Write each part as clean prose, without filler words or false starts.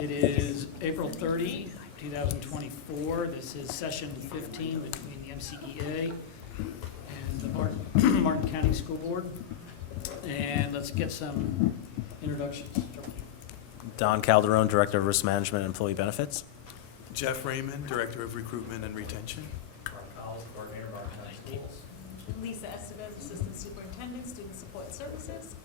It is April 30, 2024. This is session 15 between the MCEA and the Martin County School Board. And let's get some introductions. Don Calderon, Director of Risk Management and Employee Benefits. Jeff Raymond, Director of Recruitment and Retention. Mark Collins, Coordinator of Martin County Schools. Lisa Estevez, Assistant Superintendent, Student Support Services.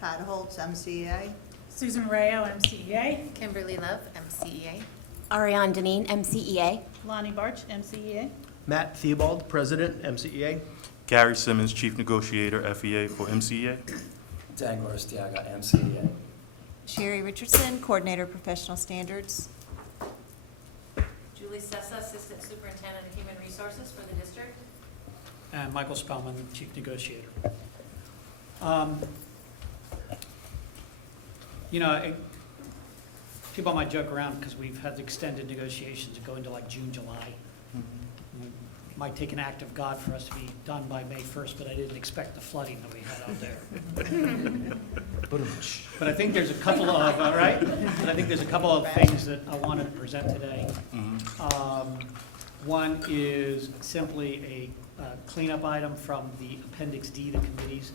Pat Holtz, MCEA. Susan Rayo, MCEA. Kimberly Love, MCEA. Ariane Deneen, MCEA. Lonnie Barch, MCEA. Matt Theobald, President, MCEA. Gary Simmons, Chief Negotiator, FEA for MCEA. Dan Goristiaga, MCEA. Sherry Richardson, Coordinator, Professional Standards. Julie Sessa, Assistant Superintendent of Human Resources for the district. And Michael Spellman, Chief Negotiator. People might joke around because we've had extended negotiations that go into like June, July. It might take an act of God for us to be done by May 1st, but I didn't expect the flooding that we had out there. But I think there's a couple of, all right? But I think there's a couple of things that I wanted to present today. One is simply a cleanup item from the Appendix D, the committees.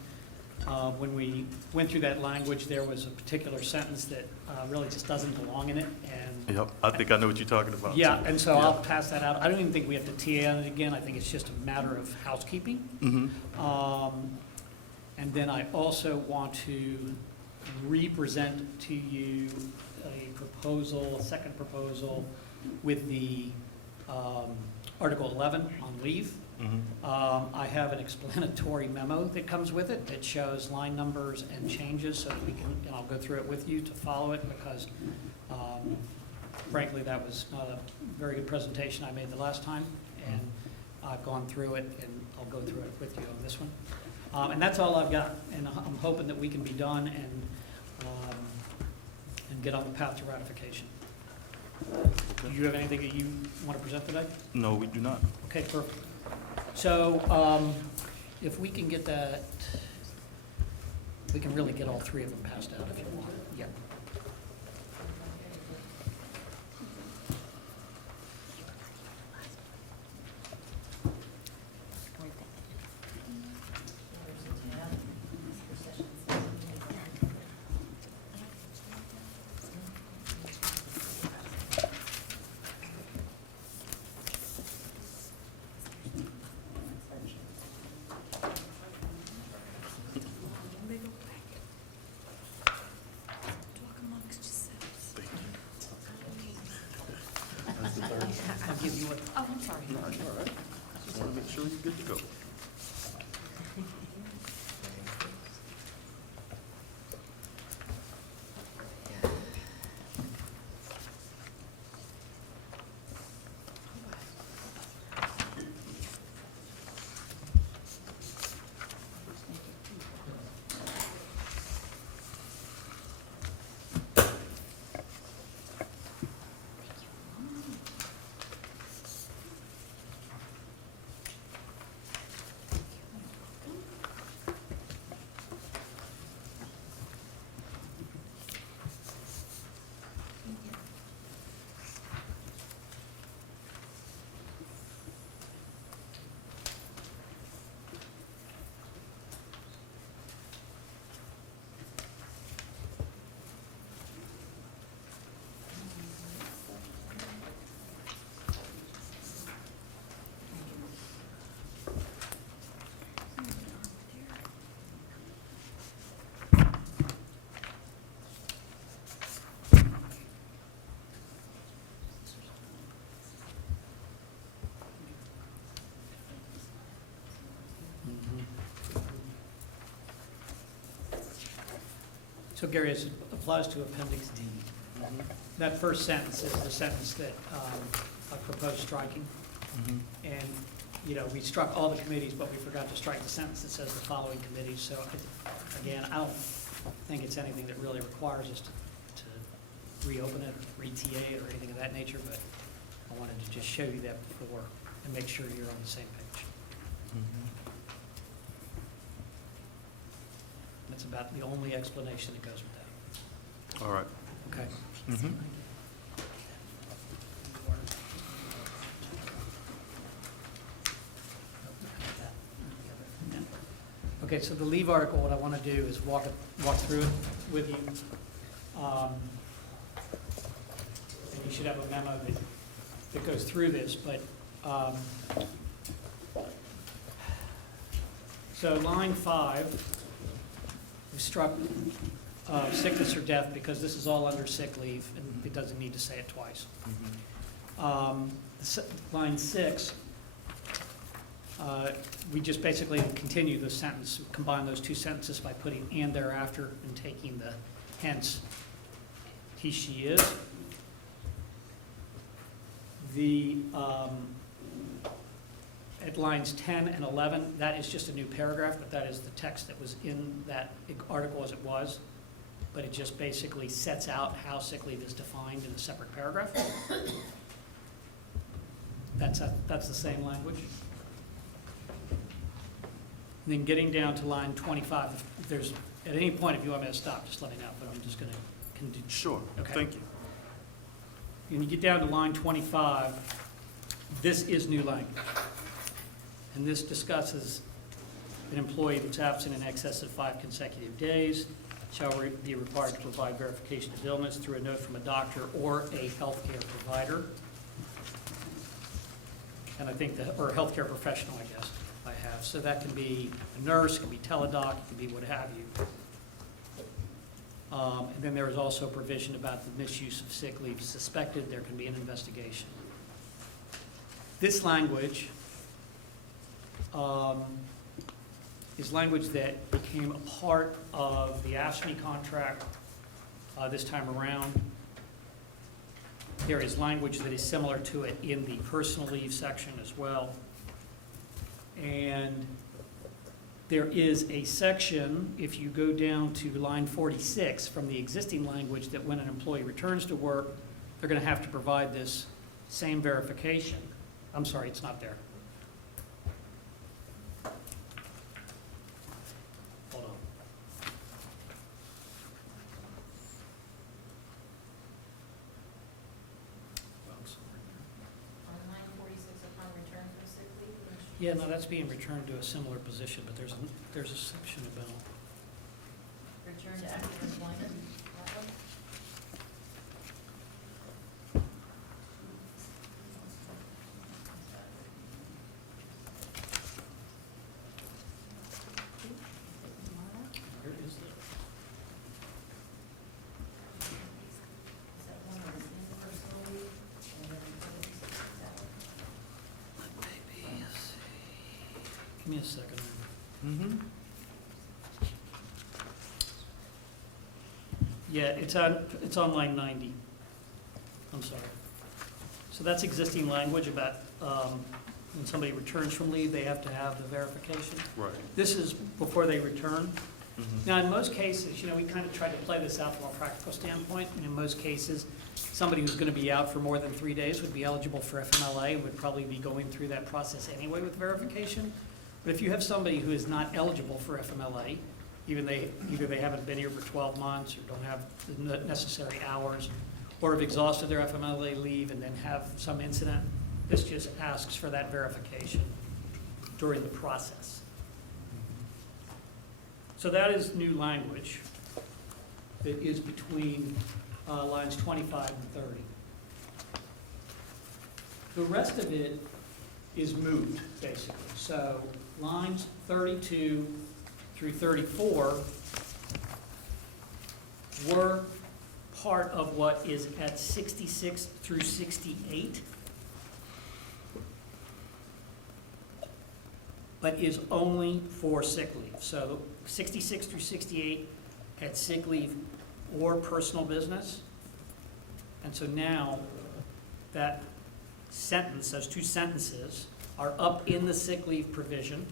When we went through that language, there was a particular sentence that really just doesn't belong in it. And Yep, I think I know what you're talking about. yeah, too. and so I'll pass that out. I don't even think we have to TA on it again. I think it's just a matter of housekeeping. And then I also want to re-present to you a proposal, a second proposal with the Article 11 on leave. I have an explanatory memo that comes with it that shows line numbers and changes so that we can, and I'll go through it with you to follow it because frankly, that was not a very good presentation I made the last time, and I've gone through it, and I'll go through it with you on this one. And that's all I've got, and I'm hoping that we can be done and get on the path to ratification. Do you have anything that you want to present today? No, we do not. Okay, perfect. So if we can get that, we can really get all three of them passed out if you want. Yep. I'll give you what. Oh, I'm sorry. No, you're all right. Just want to make sure you're good to go. So Gary, it applies to Appendix D. That first sentence is the sentence that I proposed striking. And, we struck all the committees, but we forgot to strike the sentence that says the following committees. So again, I don't think it's anything that really requires us to reopen it, or re-TA it, or anything of that nature, but I wanted to just show you that before and make sure you're on the same page. That's about the only explanation that goes with that. All right. Okay? Okay, so the leave article, what I want to do is walk through it with you. And you should have a memo that goes through this, but, so line 5, we struck sickness or death because this is all under sick leave, and it doesn't need to say it twice. Line 6, we just basically continue the sentence, combine those two sentences by putting "and thereafter" and taking the hence he, she is. At lines 10 and 11, that is just a new paragraph, but that is the text that was in that article as it was. But it just basically sets out how sick leave is defined in a separate paragraph. That's the same language. And then getting down to line 25, if there's, at any point, if you want me to stop, just let me know, but I'm just going to continue. Sure, Okay. thank you. When you get down to line 25, this is new language. And this discusses an employee that's absent in excess of 5 consecutive days shall be required to provide verification of illness through a note from a doctor or a healthcare provider. And I think or healthcare professional, I guess, I have. So that can be a nurse, it can be teledoc, it can be what have you. And then there is also provision about the misuse of sick leave suspected. There can be an investigation. This language is language that became a part of the AFSCME contract this time around. There is language that is similar to it in the personal leave section as well. And there is a section, if you go down to line 46 from the existing language, that when an employee returns to work, they're going to have to provide this same verification. I'm sorry, it's not there. Hold on. On line 46, upon return from sick leave. Yeah, no, that's being returned to a similar position, but there's a section about, Return to active employment. That one? where is the, Is that one that's in personal leave? And then give me a second. Mm-hmm. Yeah, it's on line 90. I'm sorry. So that's existing language about when somebody returns from leave, they have to have the verification. Right. This is before they return. Mhm. Now, in most cases, we kind of try to play this out from a practical standpoint, and in most cases, somebody who's going to be out for more than 3 days would be eligible for FMLA and would probably be going through that process anyway with verification. But if you have somebody who is not eligible for FMLA, either they haven't been here for 12 months or don't have the necessary hours, or have exhausted their FMLA leave and then have some incident, this just asks for that verification during the process. So that is new language that is between lines 25 and 30. The rest of it is moved, basically. So lines 32 through 34 were part of what is at 66 through 68, but is only for sick leave. So 66 through 68 had sick leave or personal business. And so now that sentence, those two sentences, are up in the sick leave provision,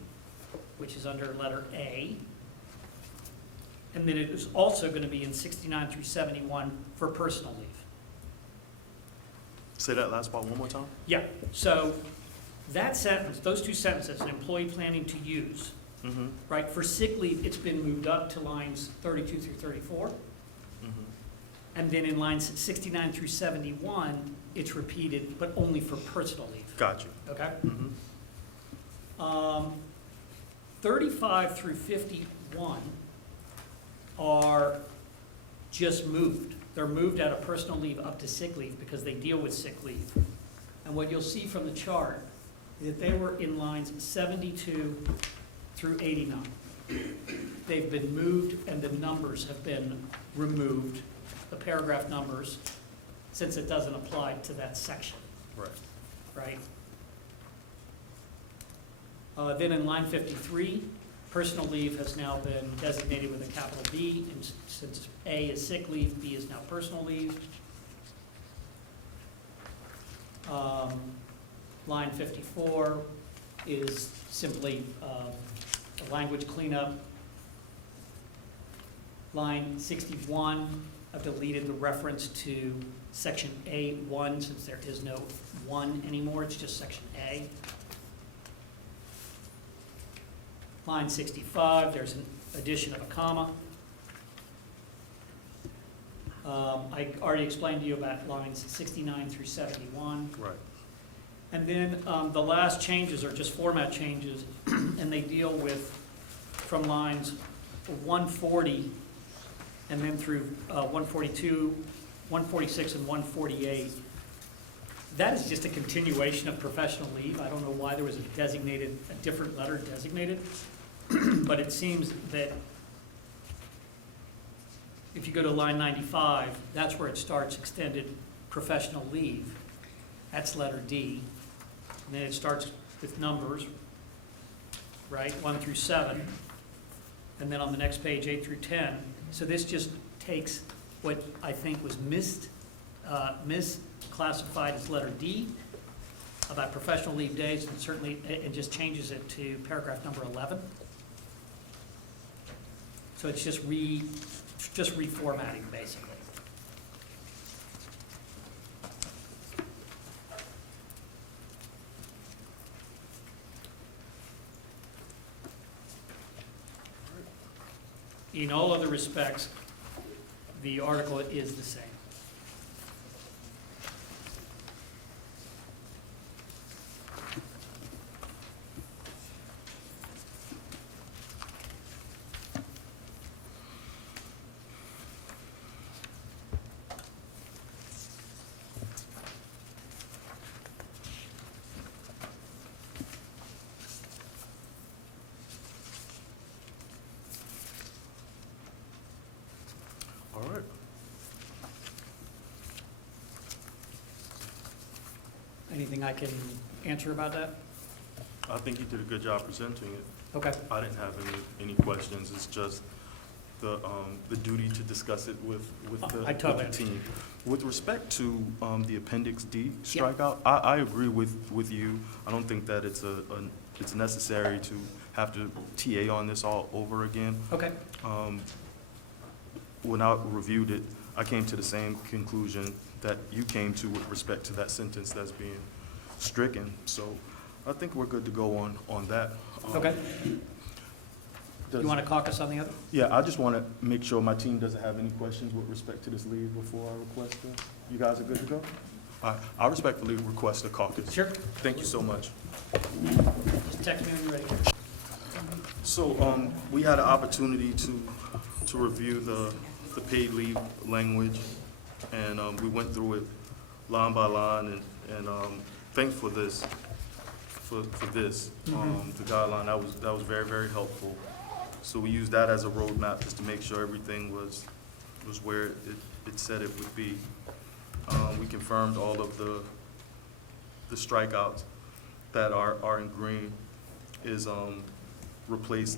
which is under letter A. And then it is also going to be in 69 through 71 for personal leave. Say that last part one more time. Yeah, so that sentence, those two sentences, an employee planning to use, Mm-hmm. right, for sick leave, it's been moved up to lines 32 through 34. Mm-hmm. And then in lines 69 through 71, it's repeated, but only for personal leave, Got you. okay? Mm-hmm. 35 through 51 are just moved. They're moved out of personal leave up to sick leave because they deal with sick leave. And what you'll see from the chart is that they were in lines 72 through 89. They've been moved and the numbers have been removed, the paragraph numbers, since it doesn't apply to that section, Right. right? Then in line 53, personal leave has now been designated with a capital B, and since A is sick leave, B is now personal leave. Line 54 is simply a language cleanup. Line 61, I've deleted the reference to section A1 since there is no 1 anymore, it's just section A. Line 65, there's an addition of a comma. I already explained to you about lines 69 through 71. Right. And then the last changes are just format changes, and they deal with from lines 140 and then through 142, 146, and 148. That is just a continuation of professional leave. I don't know why there was a different letter designated, but it seems that if you go to line 95, that's where it starts extended professional leave. That's letter D. And then it starts with numbers, right, 1 through 7. And then on the next page, 8 through 10. So this just takes what I think was misclassified as letter D about professional leave days, and certainly, and just changes it to paragraph number 11. So it's just reformatting, basically. In all other respects, the article is the same. All right. Anything I can answer about that? I think you did a good job presenting it. Okay. I didn't have any questions. It's just the duty to discuss it with I totally the team. With respect to the Appendix D Yeah. strikeout, I agree with you. I don't think that it's necessary to have to TA on this all over again. Okay. When I reviewed it, I came to the same conclusion that you came to with respect to that sentence that's being stricken. So I think we're good to go on that. Okay. Does- You want to caucus on the other? Yeah, I just want to make sure my team doesn't have any questions with respect to this leave before I request it. You guys are good to go? All right, I respectfully request a caucus. Sure. Thank you so much. Just text me when you're ready. So, we had an opportunity to review the paid leave language, and, we went through it line by line, and, thanks for this, the guideline, that was very, very helpful. So we used that as a roadmap just to make sure everything was where it said it would be. We confirmed all of the strikeouts that are in green is, replaced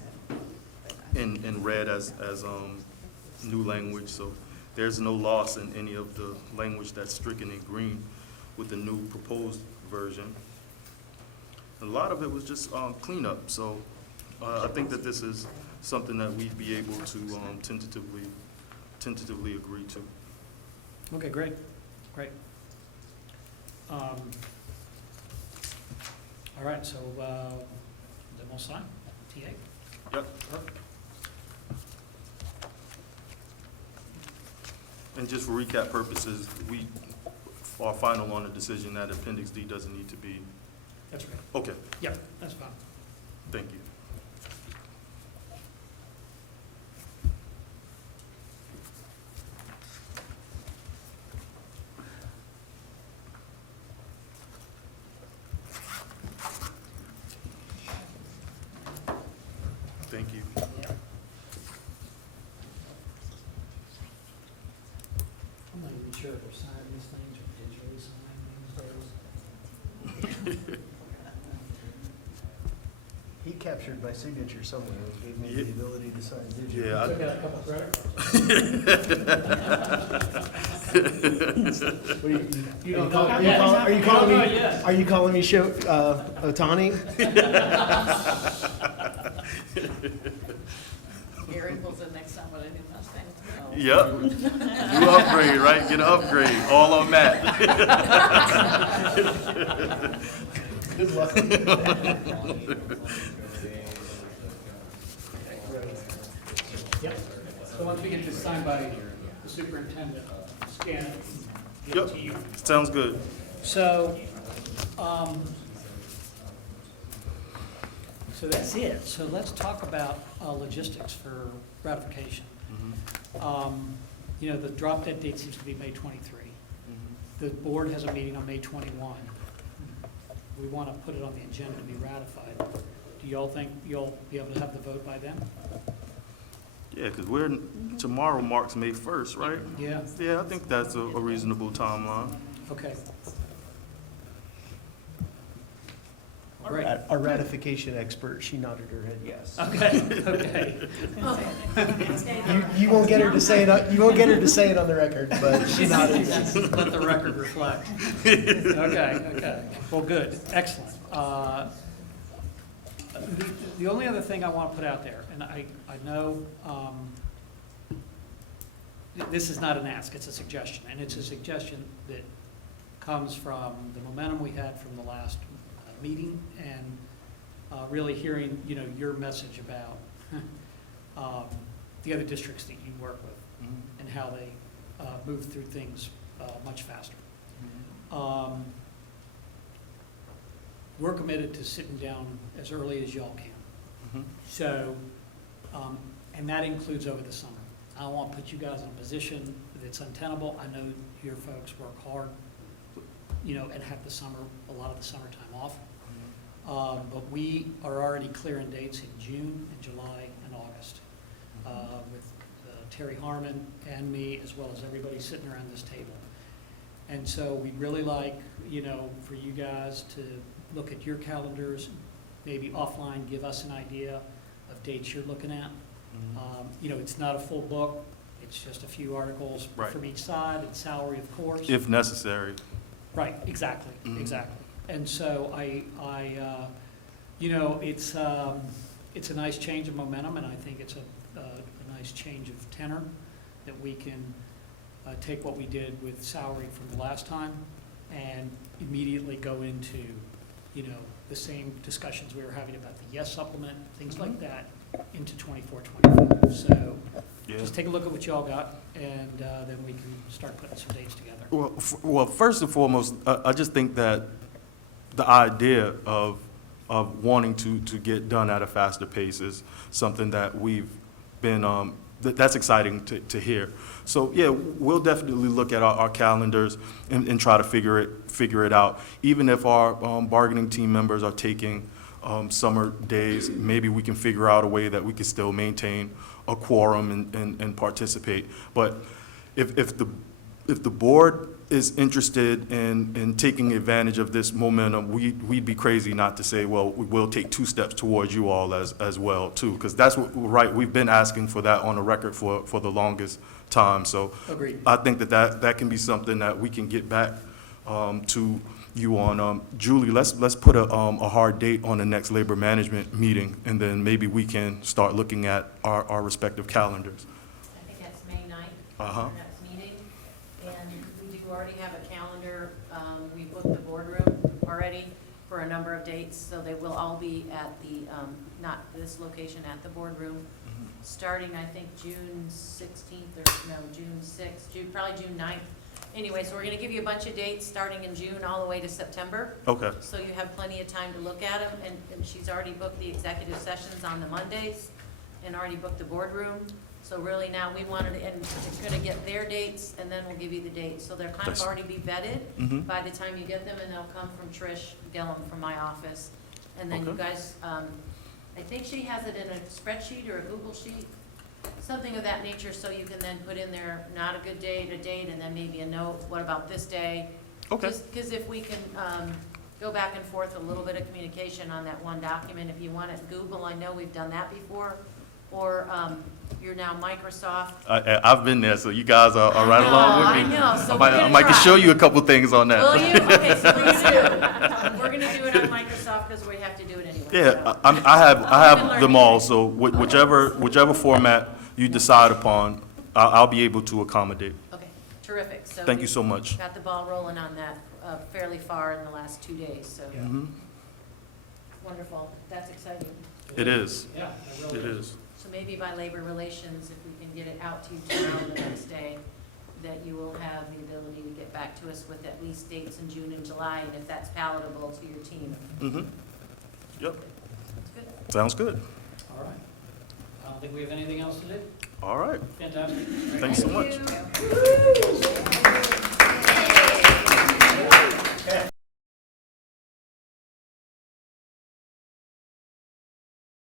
in red as new language, so there's no loss in any of the language that's stricken in green with the new proposed version. A lot of it was just cleanup, so I think that this is something that we'd be able to tentatively agree to. Okay, great. All right, so then we'll sign. TA? Yep. Perfect. And just for recap purposes, we are final on the decision that Appendix D doesn't need to be, That's great. okay, Yep, that's fine. thank you. captured my signature somewhere. It gave me the ability to sign digitally. Yeah, Took out a couple credit cards. What are You don't are know you yet. call- are you You calling don't know me? yet. Are you calling me Otani? Aaron pulls in next time with a new Mustang. Yep. New upgrade, right? Get an upgrade, all on Matt. Good luck. Yep. So once we get this signed by the superintendent, scan it, give it to you. Sounds good. So, so that's it. So let's talk about logistics for ratification. You know, the drop dead date seems to be May 23. The board has a meeting on May 21. We want to put it on the agenda to be ratified. Do y'all think you'll be able to have the vote by then? Yeah, because tomorrow marks May 1st, right? Yeah, Yeah, I think that's a reasonable timeline. okay. Great. Our ratification expert, she nodded her head yes. Okay, okay. You won't get her to say it. You won't get her to say it on the record, but she nodded yes. Let the record reflect. Okay. Well, good, excellent. The only other thing I want to put out there, and I know this is not an ask, it's a suggestion, and it's a suggestion that comes from the momentum we had from the last meeting and really hearing, you know, your message about the other districts that you work with and how they move through things much faster. We're committed to sitting down as early as y'all can. So, and that includes over the summer. I don't want to put you guys in a position that's untenable. I know your folks work hard, you know, and have a lot of the summertime off. But we are already clearing dates in June and July and August with Terry Harmon and me, as well as everybody sitting around this table. And so we'd really like, you know, for you guys to look at your calendars, maybe offline, give us an idea of dates you're looking at. You know, it's not a full book. It's just a few articles Right. from each side and salary, of course. If necessary. Right, exactly, exactly. And so you know, it's a nice change of momentum, and I think it's a nice change of tenor that we can take what we did with salary from the last time and immediately go into, you know, the same discussions we were having about the YES supplement, things like that, into 24, 25. So Yeah. just take a look at what y'all got, and then we can start putting some dates together. Well, first and foremost, I just think that the idea of wanting to get done at a faster pace is something that we've been, that's exciting to hear. So, yeah, we'll definitely look at our calendars and try to figure it out. Even if our bargaining team members are taking summer days, maybe we can figure out a way that we can still maintain a quorum and participate. But if the board is interested in taking advantage of this momentum, we'd be crazy not to say, well, we'll take 2 steps towards you all as well, too, because that's what, right, we've been asking for that on the record for the longest time. So Agreed. I think that can be something that we can get back to you on. Julie, let's put a hard date on the next labor management meeting, and then maybe we can start looking at our respective calendars. I think that's May 9th, Uh-huh. our next meeting. And we do already have a calendar. We booked the boardroom already for a number of dates, so they will all be at the, not this location, at the boardroom, starting, I think, June 16th, or no, June 6th, probably June 9th. Anyway, so we're going to give you a bunch of dates starting in June all the way to September. Okay. So you have plenty of time to look at them, and she's already booked the executive sessions on the Mondays and already booked the boardroom. So really now we wanted, and it's going to get their dates, and then we'll give you the dates. So they're kind of That's- already be vetted Mhm. by the time you get them, and they'll come from Trish Gillum from my office. And then you Okay. guys, I think she has it in a spreadsheet or a Google sheet, something of that nature, so you can then put in there, not a good date, a date, and then maybe a note, what about this day? Okay. Because if we can go back and forth, a little bit of communication on that one document. If you want it Google, I know we've done that before, or you're now Microsoft. I've been there, so you guys are right along with me. I know, so I we're might, gonna I might can try. show you a couple things on that. Will you? Okay, so we're gonna do it on Microsoft because we have to do it anyway. Yeah, so. I I've been have them learning. all, so whichever format you decide upon, I'll be able to accommodate. Okay, terrific. So Thank you we've so much. got the ball rolling on that fairly far in the last 2 days, so Mhm. wonderful. That's exciting. It is, Yeah, it it really is. So maybe by labor relations, if we can get it out to you tomorrow, the next day, that you will have the ability to get back to us with at least dates in June and July, and if that's palatable to your team. Mm-hmm. Yep, That's good. sounds good. All right. I don't think we have anything else to do. All right, Fantastic. thanks so much. Thank you.